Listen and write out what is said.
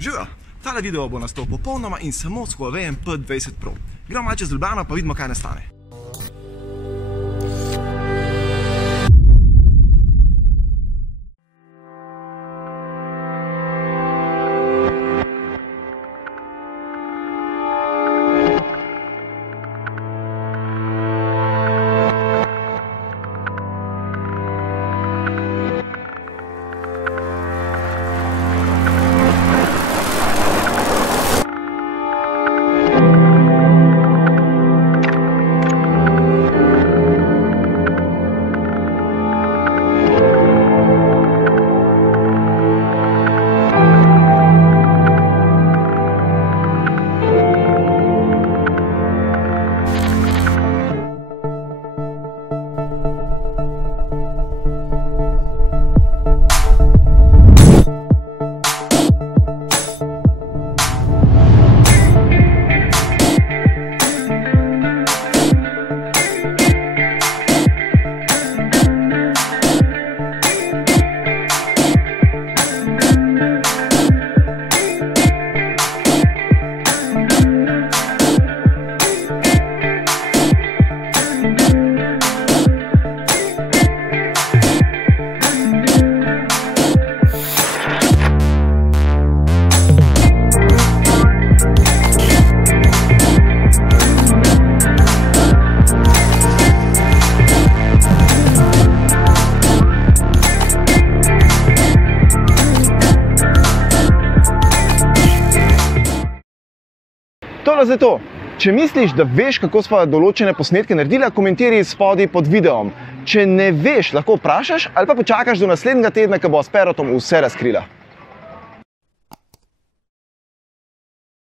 Živijo, tale video bo nastal popolnoma in samo s Huawei P20 Pro. Gremo malo čez Ljubljano pa vidimo, kaj nastane. Tole zdaj to. Če misliš, da veš, kako sva določene posnetke naredila, komentiraj spodaj pod videom. Če ne veš, lahko vprašaš ali pa počakaš do naslednjega tedna, ko bo s Perotom vse razkrila.